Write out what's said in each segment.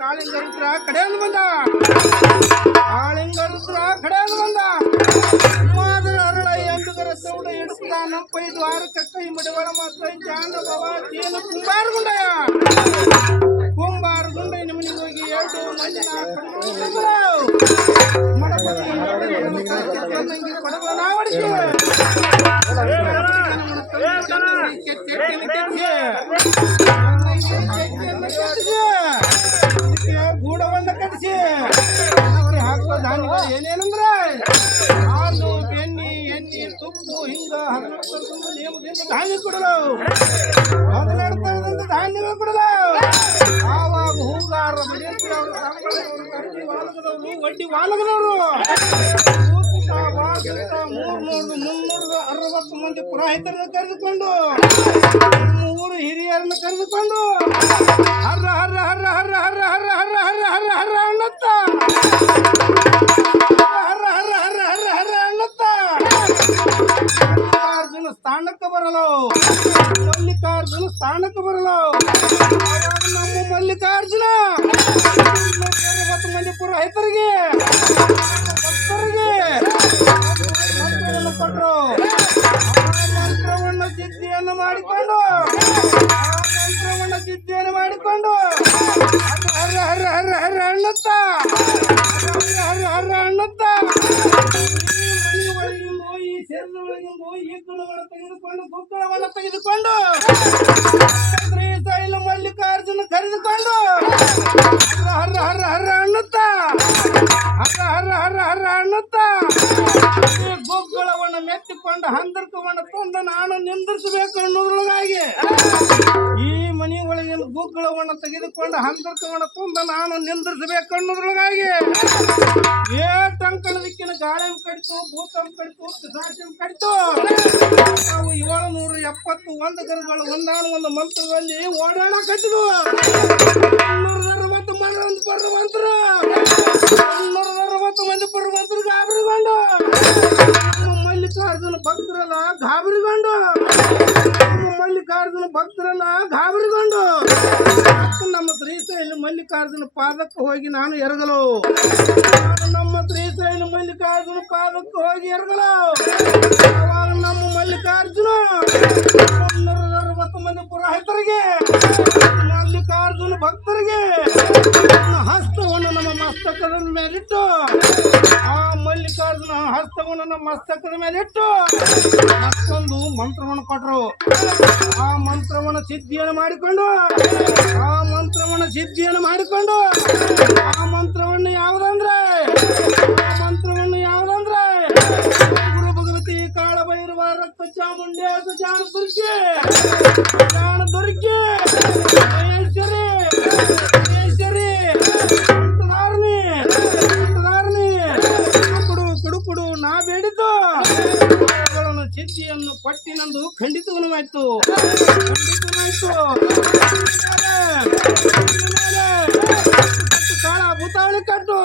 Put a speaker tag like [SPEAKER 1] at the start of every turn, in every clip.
[SPEAKER 1] ಕಾಳಿಂಗರುದ್ರ ಕಡೆಯನ್ನು ಬಂದ ಕಾಳಿಂಗರುದ್ರ ಕಡೆಯನ್ನು ಬಂದ ಮಾದರ ಅರಳ ಎಂಡುಗರ ಸೌಡ ಎಡುಕುದ ನಂಪೈ ದ್ವಾರ ಕಕ್ಕೈ ಮಡಿವಳ ಮಾತ್ರ ಜಾನ ಬವ ತೇನು ಕುಂಬಾರ ಗುಂಡಯ್ಯ ಕುಂಬಾರ ಗುಂಡ ನಿಮ್ಮನಿಗೆ ಹೋಗಿ ಎರಡು ಮಂದಿನ ಮಡಪತಿ ಧಾನ್ಯಗಳು ಏನೇನಂದ್ರೆ ಹಾಲು ಬೆಣ್ಣೆ ಎಣ್ಣೆ ತುಪ್ಪು ಹಿಂಗ ಹದಿನೆಂಟು ನೇಮದಿಂದ ಧಾನ್ಯ ಕೊಡಲು ಹದಿನೆಂಟು ಧಾನ್ಯಗಳು ಕೊಡಲು ಆವಾಗ ಹೂಗಾರ ಒಡ್ಡಿ ವಾಲಗದವರು ವಾಲಗದವರು ಮೂರ್ನೂರು ಮುನ್ನೂರ ಅರವತ್ತು ಮಂದಿ ಪುರೋಹಿತರನ್ನು ಕರೆದುಕೊಂಡು ಮೂರು ಹಿರಿಯರನ್ನು ಕರೆದುಕೊಂಡು ಹರ್ರ ಹರ್ರ ಹರ್ರ ಹರ್ರ ಹರ್ರ ಹರ್ರ ಹರ್ರ ಹರ್ರ ಹರ್ರ ಹರ್ರ ಅನ್ನತ್ತ ನಮ್ಮ ಮಲ್ಲಿಕಾರ್ಜುನ! ಮಣಿಪುರ ರೈತರಿಗೆ! ಕೊಟ್ಟರು ಮಂತ್ರವನ್ನು ಸಿದ್ಧಿಯನ್ನು ಮಾಡಿಕೊಂಡು ಮಂತ್ರವನ್ನು ಸಿದ್ಧಿಯನ್ನು ಮಾಡಿಕೊಂಡು ಹರ್ರ ಹರ್ರ ಹರ್ರ ಹರ್ರ ಹಣ್ಣತ್ತ ಹರ್ರ ಹರ್ರ ಹಣ್ಣತ್ತ ಈ ಶರೀರದೊಳಗಿಂದು ಈ ಗುಣವನ್ನು ತೆಗೆದುಕೊಂಡು ಗುಣವನ್ನು ತೆಗೆದುಕೊಂಡು ನಾನು ನಿಂದಿರಿಸಬೇಕು ಅನ್ನೋದ್ರೊಳಗಾಗಿ ಈ ಮನಿ ಒಳಗಿನ ತೆಗೆದುಕೊಂಡು ಹಂದರ್ಕವನ್ನ ತುಂಬ ನಾನು ನಿಂದಿರಿಸಬೇಕು ಅನ್ನೋದ್ರೊಳಗಾಗಿ ಏ ಟಂಕಣ ದಿಕ್ಕಿನ ಗಾಳಿ ಕಡಿತು, ಭೂತಂ ಕಡಿತು ಪಿಸಾಚಿಂ ಕಡಿತು. ನಾವು ಏಳು ನೂರ ಎಪ್ಪತ್ತು ಒಂದು ಗರುಗಳು ಒಂದಾನು ಒಂದು ಮಂತ್ರದಲ್ಲಿ ಓಡಾಡಕತ್ತಿದ್ವು. ಭಕ್ತರಲ್ಲ ಗಾಬರಿಗೊಂಡು ನಮ್ಮ ಮಲ್ಲಿಕಾರ್ಜುನ ಭಕ್ತರಲ್ಲ ಗಾಬರಿಗೊಂಡು ಮತ್ತು ನಮ್ಮ ಶ್ರೀಶೈಲ ಮಲ್ಲಿಕಾರ್ಜುನ ಪಾದಕ್ಕೆ ಹೋಗಿ ನಾನು ಎರಗಲು ನಾನು ನಮ್ಮ ಶ್ರೀಶೈಲ ಮಲ್ಲಿಕಾರ್ಜುನ ಪಾದಕ್ಕೆ ಹೋಗಿ ಎರಗಲು ಅವಾಗ ನಮ್ಮ ಮಲ್ಲಿಕಾರ್ಜುನ ಮಸ್ತಕದ ನಮ್ಮ ಮಸ್ತಕದ ಇಟ್ಟು ಮತ್ತೊಂದು ಮಂತ್ರವನ್ನು ಕೊಟ್ಟರು ಆ ಮಂತ್ರವನ್ನು ಸಿದ್ಧಿಯನ್ನು ಮಾಡಿಕೊಂಡು, ಆ ಮಂತ್ರವನ್ನು ಸಿದ್ಧಿಯನ್ನು ಮಾಡಿಕೊಂಡು, ಆ ಮಂತ್ರವನ್ನು ಯಾವುದಂದ್ರೆ, ಆ ಮಂತ್ರವನ್ನು ಯಾವುದಂದ್ರೆ, ಗುರು ಭಗವತಿ ಕಾಳಭೈರವ ರಕ್ತ ಚಾಮುಂಡೇ ಜಾಣ ದುರ್ಗೆ ಜಾಣ ದುರ್ಗೆ ಆಕೆ ನಂದು ಖಂಡಿತ ಗುಣವಾಯ್ತು ಕಾಳ ಭೂತಾವಳಿ ಕಟ್ಟು.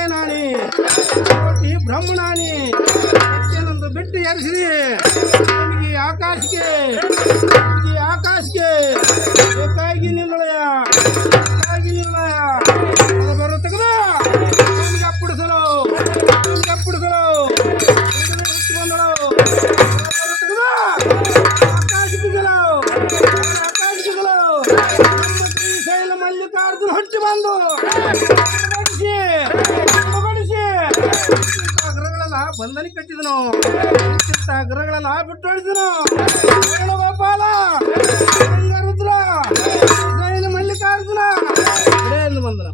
[SPEAKER 1] ನಾರಾಯಣಾಣಿ ಕೋಟಿ ಬ್ರಹ್ಮಣಾಣಿ ನಿತ್ಯನೊಂದು ಬಿಟ್ಟು ಎರಿಸಿರಿ ನಿಮಗೆ ಆಕಾಶಕ್ಕೆ ನಿಮಗೆ ಆಕಾಶಕ್ಕೆ ಬೇಕಾಗಿ ನಿಲ್ಲಯ ಬೇಕಾಗಿ ನಿಲ್ಲಯ ಅದು ಬರುತ್ತದ ನಿಮಗೆ ಅಪ್ಪಡಿಸಲು ನಿಮಗೆ ಅಪ್ಪಡಿಸಲು ಹುಟ್ಟಿಕೊಂಡಳು ಮಲ್ಲಿಕಾರ್ಜುನ ಹೊಟ್ಟು ಬಂದು ಹಗ್ರಗಳೆಲ್ಲ ಬಂಧನಿ ಕಟ್ಟಿದನು ಹಗ್ರಗಳೆಲ್ಲ ಬಿಟ್ಟು ಹೊಡಿದನು ಗೋಪಾಲ ರುದ್ರ ಮಲ್ಲಿಕಾರ್ಜುನ. ಬಂದನು